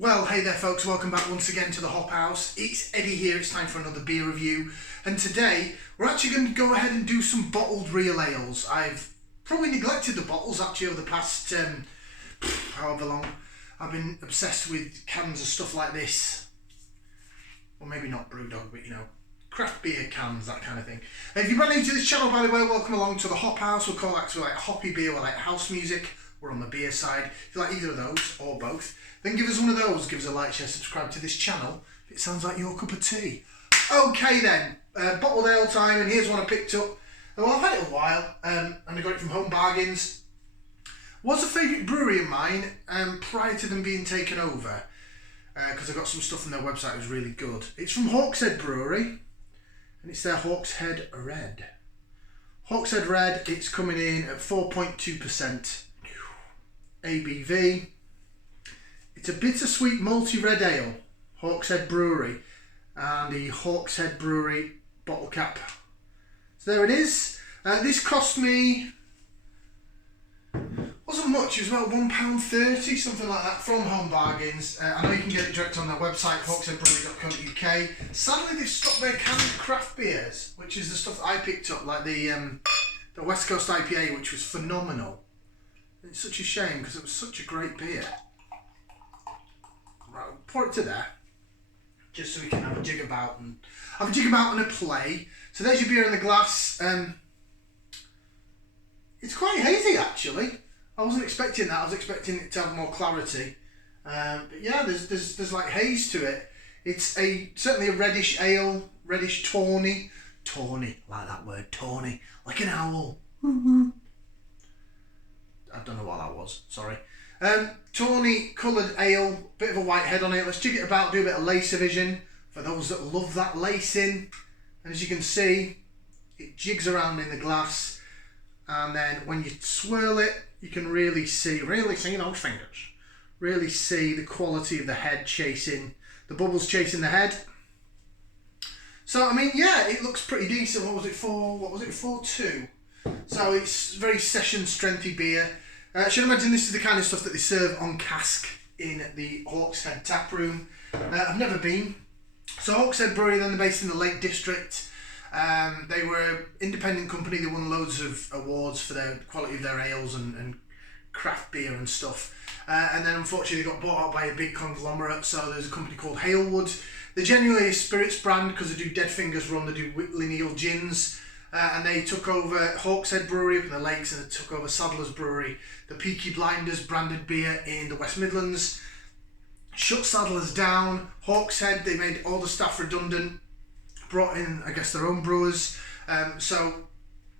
Well, hey there folks, welcome back once again to the Hop House. It's Eddie here, it's time for another beer review. And today, we're actually going to go ahead and do some bottled real ales. I've probably neglected the bottles actually over the past, however long. I've been obsessed with cans of stuff like this. Well, maybe not Brewdog, but you know, craft beer cans, that kind of thing. If you're brand new to this channel, by the way, welcome along to the Hop House. We'll call that to like hoppy beer, we like house music. We're on the beer side. If you like either of those, or both, then give us one of those. Give us a like, share, subscribe to this channel if it sounds like your cup of tea. Okay then, bottled ale time, and here's one I picked up. Well, I've had it a while, and I got it from Home Bargains. Was a favourite brewery of mine prior to them being taken over, because I got some stuff on their website that was really good. It's from Hawkshead Brewery, and it's their Hawkshead Red. Hawkshead Red, it's coming in at 4.2% ABV. It's a bittersweet malty red ale, Hawkshead Brewery, and the Hawkshead Brewery bottle cap. So there it is. This cost me, wasn't much, it was about £1.30, something like that, from Home Bargains. I know you can get it direct on their website, hawksheadbrewery.co.uk. Sadly, they've stopped their canned craft beers, which is the stuff that I picked up, like the West Coast IPA, which was phenomenal. It's such a shame because it was such a great beer. Right, I'll pour it to there, just so we can have a jig about and a play. So there's your beer in the glass. It's quite hazy actually. I wasn't expecting that. I was expecting it to have more clarity. But yeah, there's like haze to it. It's certainly a reddish ale, reddish tawny, like that word, tawny, like an owl. I don't know what that was, sorry. Tawny coloured ale, bit of a white head on it. Let's jig it about, do a bit of lace division for those that love that lacing. And as you can see, it jigs around in the glass, and then when you swirl it, you can really see those fingers, really see the quality of the head chasing, the bubbles chasing the head. So I mean, yeah, it looks pretty decent. What was it for? 4.2. So it's very session strengthy beer. I should imagine this is the kind of stuff that they serve on cask in the Hawkshead tap room. I've never been. So Hawkshead Brewery, then they're based in the Lake District. They were an independent company. They won loads of awards for their quality of their ales and craft beer and stuff. And then unfortunately they got bought out by a big conglomerate. So there's a company called Halewood. They're genuinely a spirits brand because they do Dead Fingers Rum, they do Whitley Neal gins. And they took over Hawkshead Brewery up in the Lakes, and they took over Sadler's Brewery, the Peaky Blinders branded beer in the West Midlands. Shut Sadler's down. Hawkshead, they made all the staff redundant, brought in, I guess, their own brewers. So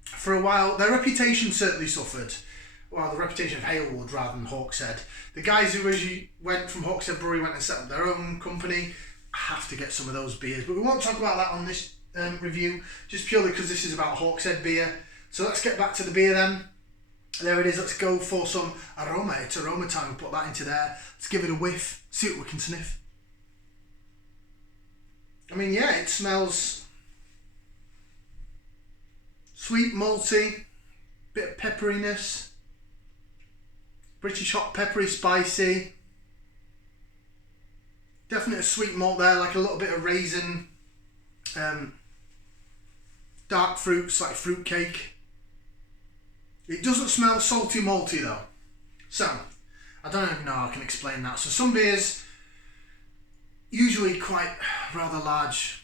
for a while, their reputation certainly suffered. Well, the reputation of Halewood rather than Hawkshead. The guys who originally went from Hawkshead Brewery went and set up their own company. I have to get some of those beers, but we won't talk about that on this review, just purely because this is about Hawkshead beer. So let's get back to the beer then. There it is. Let's go for some aroma. It's aroma time. Put that into there. Let's give it a whiff. See what we can sniff. I mean, yeah, it smells sweet, malty, bit of pepperiness, British hot, peppery, spicy. Definitely a sweet malt there, like a little bit of raisin. Dark fruits, like fruit cake. It doesn't smell salty malty though. So, I don't even know how I can explain that. So some beers, usually quite rather large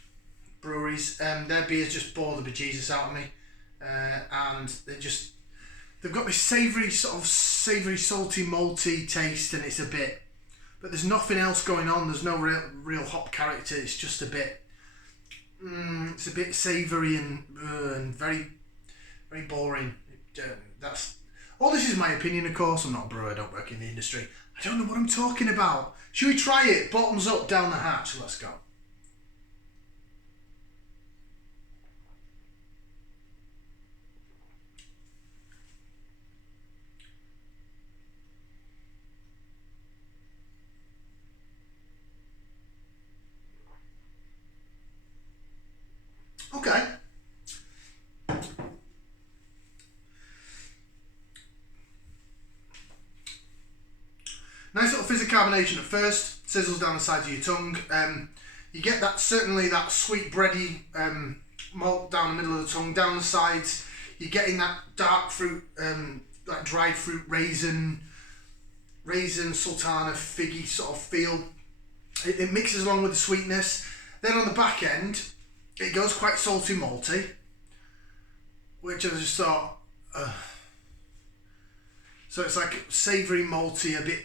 breweries, their beers just bore the bejesus out of me. And they've got this savoury, salty, malty taste, and it's a bit, but there's nothing else going on. There's no real hop character. It's just a bit, it's a bit savoury and very, very boring. That's all. This is my opinion, of course. I'm not a brewer. I don't work in the industry. I don't know what I'm talking about. Should we try it? Bottoms up, down the hatch. Let's go. Okay. carbonation at first, sizzles down the sides of your tongue. You get that, certainly that sweet bready malt down the middle of the tongue, down the sides. You're getting that dark fruit, that dried fruit raisin, sultana, figgy sort of feel. It mixes along with the sweetness. Then on the back end, it goes quite salty malty, which I just thought, so it's like savoury malty, a bit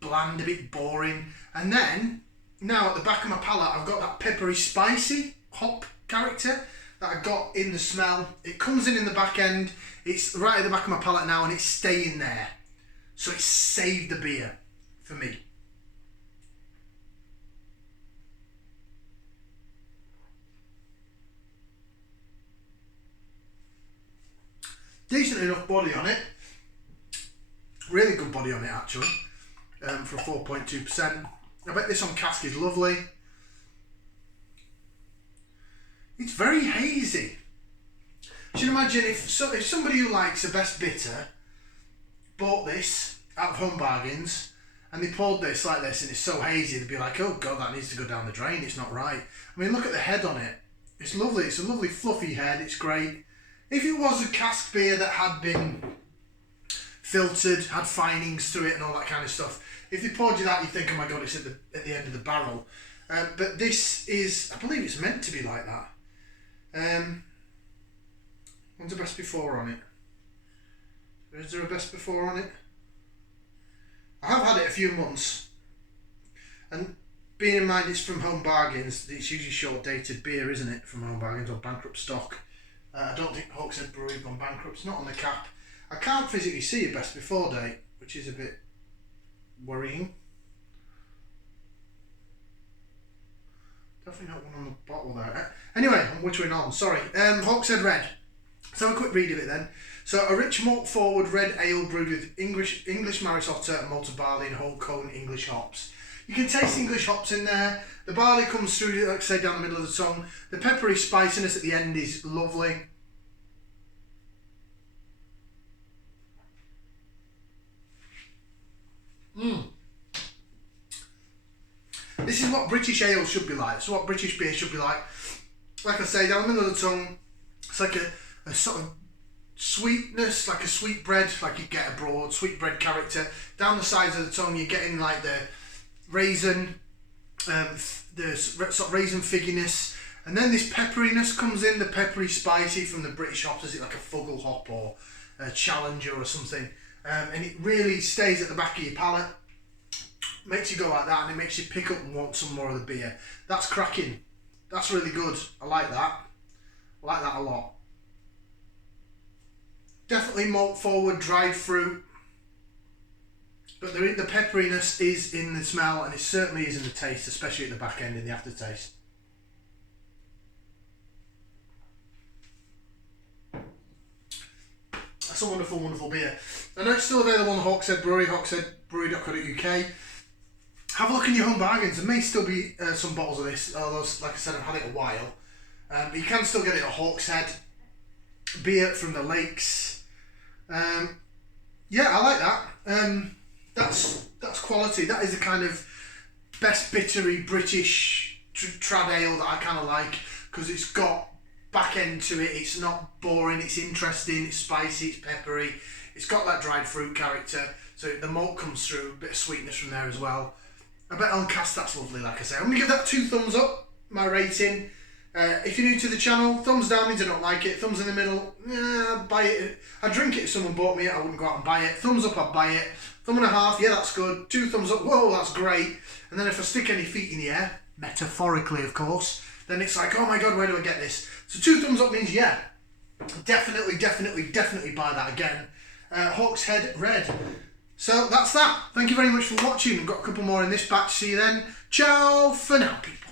bland, a bit boring. And then, now at the back of my palate, I've got that peppery spicy hop character that I got in the smell. It comes in the back end, it's right at the back of my palate now, and it's staying there. So it saved the beer for me. Decent enough body on it. Really good body on it actually, for 4.2%. I bet this on cask is lovely. It's very hazy. You should imagine if somebody who likes a best bitter bought this out of Home Bargains and they poured this like this and it's so hazy, they'd be like, oh god, that needs to go down the drain, it's not right. I mean, look at the head on it. It's lovely, it's a lovely fluffy head, it's great. If it was a cask beer that had been filtered, had finings through it and all that kind of stuff, if they poured you that, you'd think, oh my god, it's at the end of the barrel. But this is, I believe it's meant to be like that. When's the best before on it? Is there a best before on it? I have had it a few months, and being in mind it's from Home Bargains, it's usually short dated beer, isn't it, from Home Bargains or bankrupt stock. I don't think Hawkshead Brewery have gone bankrupt, it's not on the cap. I can't physically see a best before date, which is a bit worrying. Definitely not one on the bottle there. Anyway, I'm wittering on, sorry. Hawkshead Red. Let's have a quick read of it then. So, a rich malt forward red ale brewed with English Maris Otter and malted barley and whole cone English hops. You can taste English hops in there. The barley comes through, like I say, down the middle of the tongue. The peppery spiciness at the end is lovely. This is what British ale should be like. So what British beer should be like. Like I say, down the middle of the tongue, it's like a sort of sweetness, like a sweet bread, like you get a broad sweet bread character. Down the sides of the tongue, you're getting like the raisin, the sort of raisin figginess, and then this pepperiness comes in, the peppery spicy from the British hops. Is it like a Fuggle hop or a Challenger or something? And it really stays at the back of your palate. Makes you go like that, and it makes you pick up and want some more of the beer. That's cracking. That's really good. I like that. I like that a lot. Definitely malt forward, dried fruit. But the pepperiness is in the smell, and it certainly is in the taste, especially at the back end in the aftertaste. That's a wonderful, wonderful beer. I know it's still available on the Hawkshead Brewery, hawksheadbrewery.co.uk. Have a look in your Home Bargains. There may still be some bottles of this, although, like I said, I've had it a while. But you can still get it at Hawkshead. Beer from the lakes. Yeah, I like that. That's quality. That is the kind of best bittery British trad ale that I kind of like, because it's got back end to it. It's not boring. It's interesting. It's spicy. It's peppery. It's got that dried fruit character. So the malt comes through. A bit of sweetness from there as well. I bet on cast that's lovely. Like I say, I'm gonna give that 2 thumbs up. My rating. If you're new to the channel, thumbs down means I don't like it. Thumbs in the middle, I'd buy it. I'd drink it if someone bought me it. I wouldn't go out and buy it. Thumbs up, I'd buy it. Thumb and a half, yeah, that's good. 2 thumbs up, whoa, that's great. And then if I stick any feet in the air, metaphorically of course, then it's like, oh my god, where do I get this? So 2 thumbs up means yeah, definitely buy that again. Hawkshead Red. So that's that. Thank you very much for watching. I've got a couple more in this batch. See you then. Ciao for now, people.